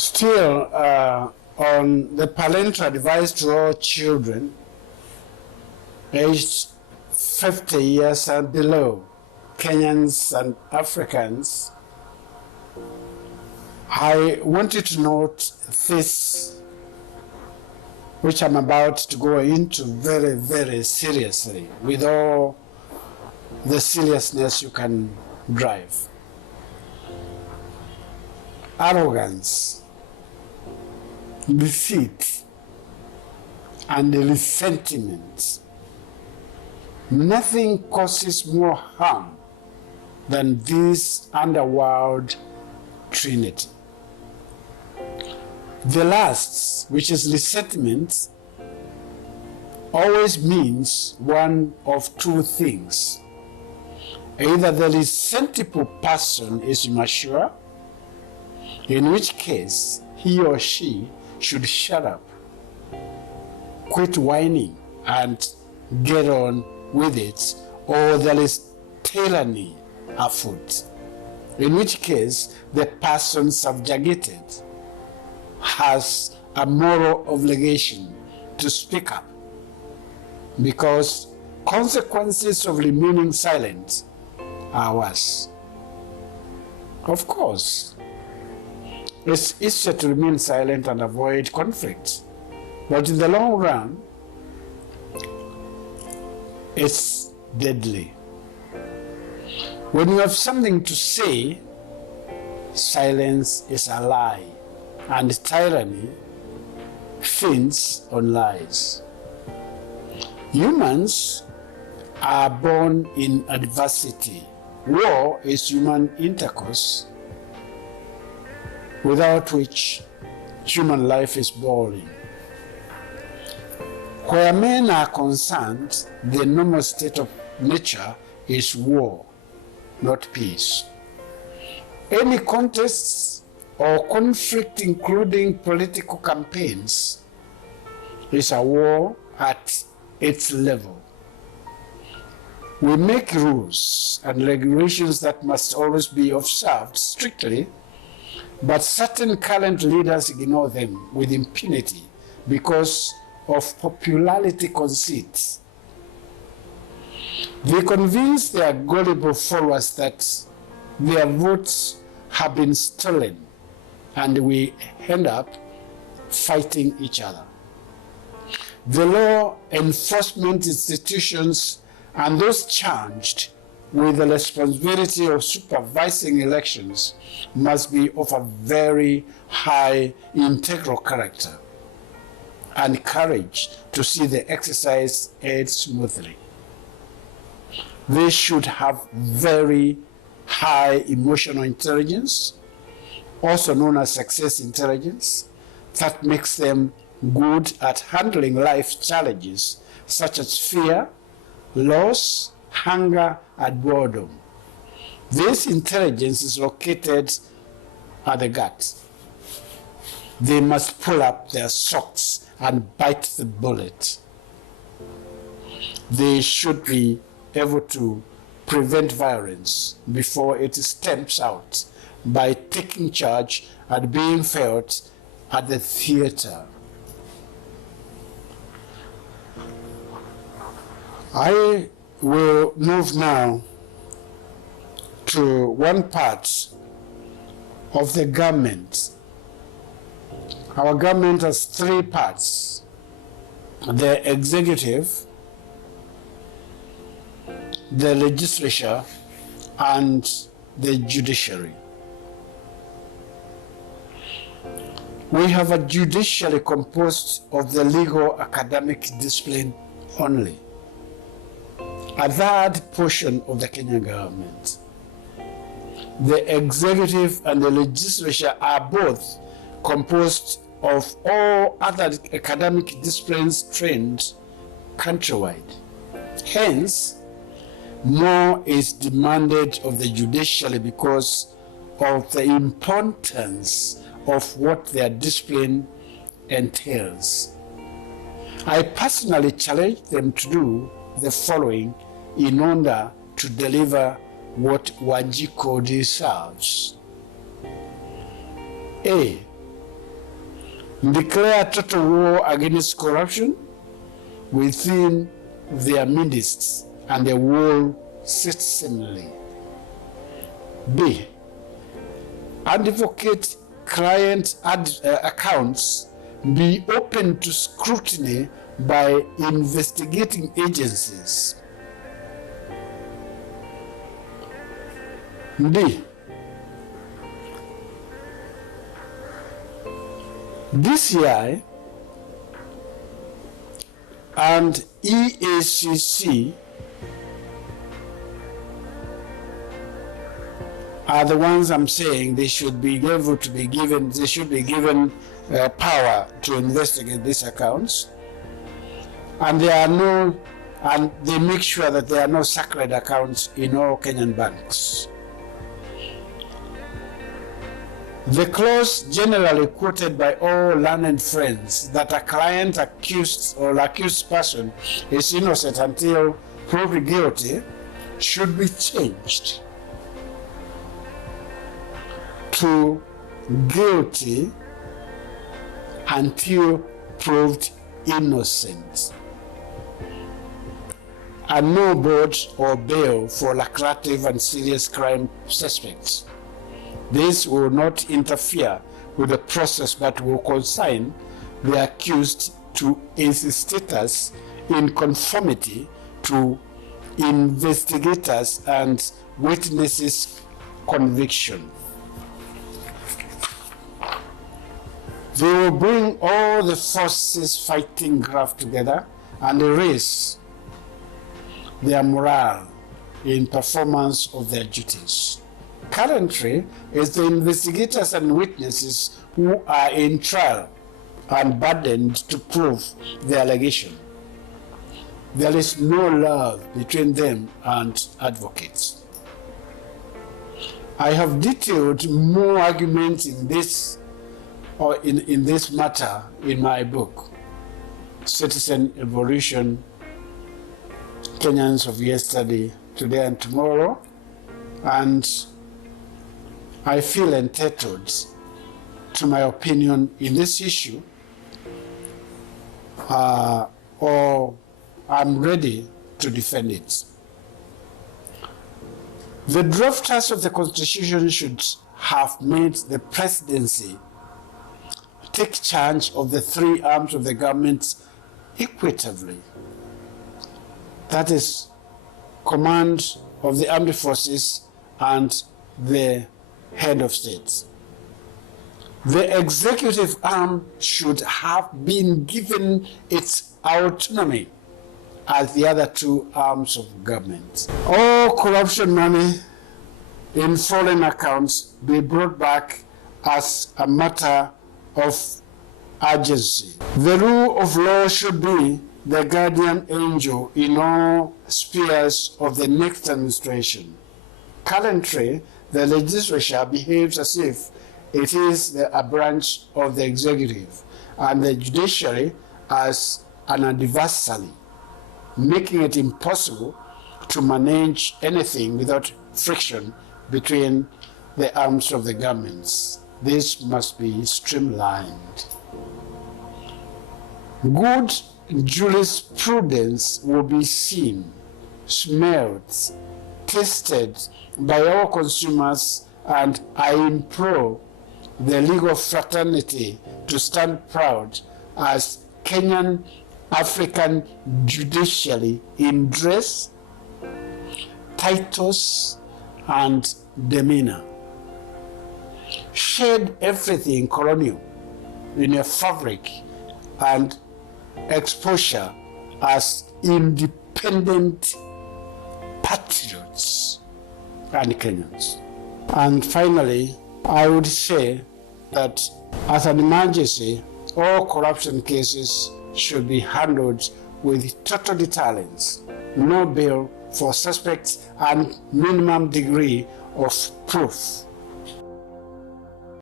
Still, on the parental advice to all children aged 50 years and below, Kenyans and Africans, I want you to note this, which I'm about to go into very, very seriously, with all the seriousness you can drive. Arrogance, deceit, and resentment. Nothing causes more harm than this underworld trinity. The last, which is resentment, always means one of two things. Either the resentful person is immature, in which case he or she should shut up, quit whining, and get on with it, or there is tyranny afoot, in which case the person subjugated has a moral obligation to speak up, because consequences of remaining silent are worse. Of course, it's easier to remain silent and avoid conflict, but in the long run, it's deadly. When you have something to say, silence is a lie, and tyranny feeds on lies. Humans are born in adversity. War is human intercourse, without which human life is boring. Where men are concerned, the normal state of nature is war, not peace. Any contests or conflict, including political campaigns, is a war at its level. We make rules and regulations that must always be observed strictly, but certain current leaders ignore them with impunity because of popularity conceits. They convince their gullible followers that their votes have been stolen, and we end up fighting each other. The law enforcement institutions and those charged with the responsibility of supervising elections must be of a very high integral character and courage to see the exercise aid smoothly. They should have very high emotional intelligence, also known as success intelligence, that makes them good at handling life challenges such as fear, loss, hunger, and boredom. This intelligence is located at the gut. They must pull up their socks and bite the bullet. They should be able to prevent violence before it stamps out by taking charge and being felt at the theater. I will move now to one part of the government. Our government has three parts: the executive, the legislature, and the judiciary. We have a judiciary composed of the legal academic discipline only, a third portion of the Kenyan government. The executive and the legislature are both composed of all other academic disciplines trained countrywide. Hence, more is demanded of the judiciary because of the importance of what their discipline entails. I personally challenge them to do the following in order to deliver what Wanjiko deserves. A. declare total war against corruption within their midst and the whole citizenry. B. Advocate client accounts be open to scrutiny by investigating agencies. D. DCI and EACC are the ones I'm saying they should be able to be given, they should be given power to investigate these accounts. And they make sure that there are no sacred accounts in all Kenyan banks. The clause generally quoted by all learned friends that a client accused or accused person is innocent until proved guilty should be changed to guilty until proved innocent, and no bond or bail for lucrative and serious crime suspects. This will not interfere with the process but will consign the accused to his status in conformity to investigators and witnesses' conviction. They will bring all the forces fighting graft together and raise their morale in performance of their duties. Currently, it's the investigators and witnesses who are in trial and burdened to prove the allegation. There is no love between them and advocates. I have detailed more arguments in this matter in my book, Citizen Evolution, Kenyans of Yesterday, Today and Tomorrow, and I feel entitled to my opinion in this issue, or I'm ready to defend it. The drafters of the Constitution should have made the presidency take charge of the three arms of the government equitably. That is, command of the armed forces and the head of state. The executive arm should have been given its autonomy as the other two arms of government. All corruption money in foreign accounts be brought back as a matter of urgency. The rule of law should be the guardian angel in all spheres of the next administration. Currently, the legislature behaves as if it is a branch of the executive and the judiciary as an adversary, making it impossible to manage anything without friction between the arms of the governments. This must be streamlined. Good jurisprudence will be seen, smelled, tasted by all consumers, and I implore the legal fraternity to stand proud as Kenyan African judiciary in dress, titles, and demeanor. Shed everything colonial in a fabric and exposure as independent patriots and Kenyans. And finally, I would say that as an emergency, all corruption cases should be handled with total deterrence, no bail for suspects, and minimum degree of proof.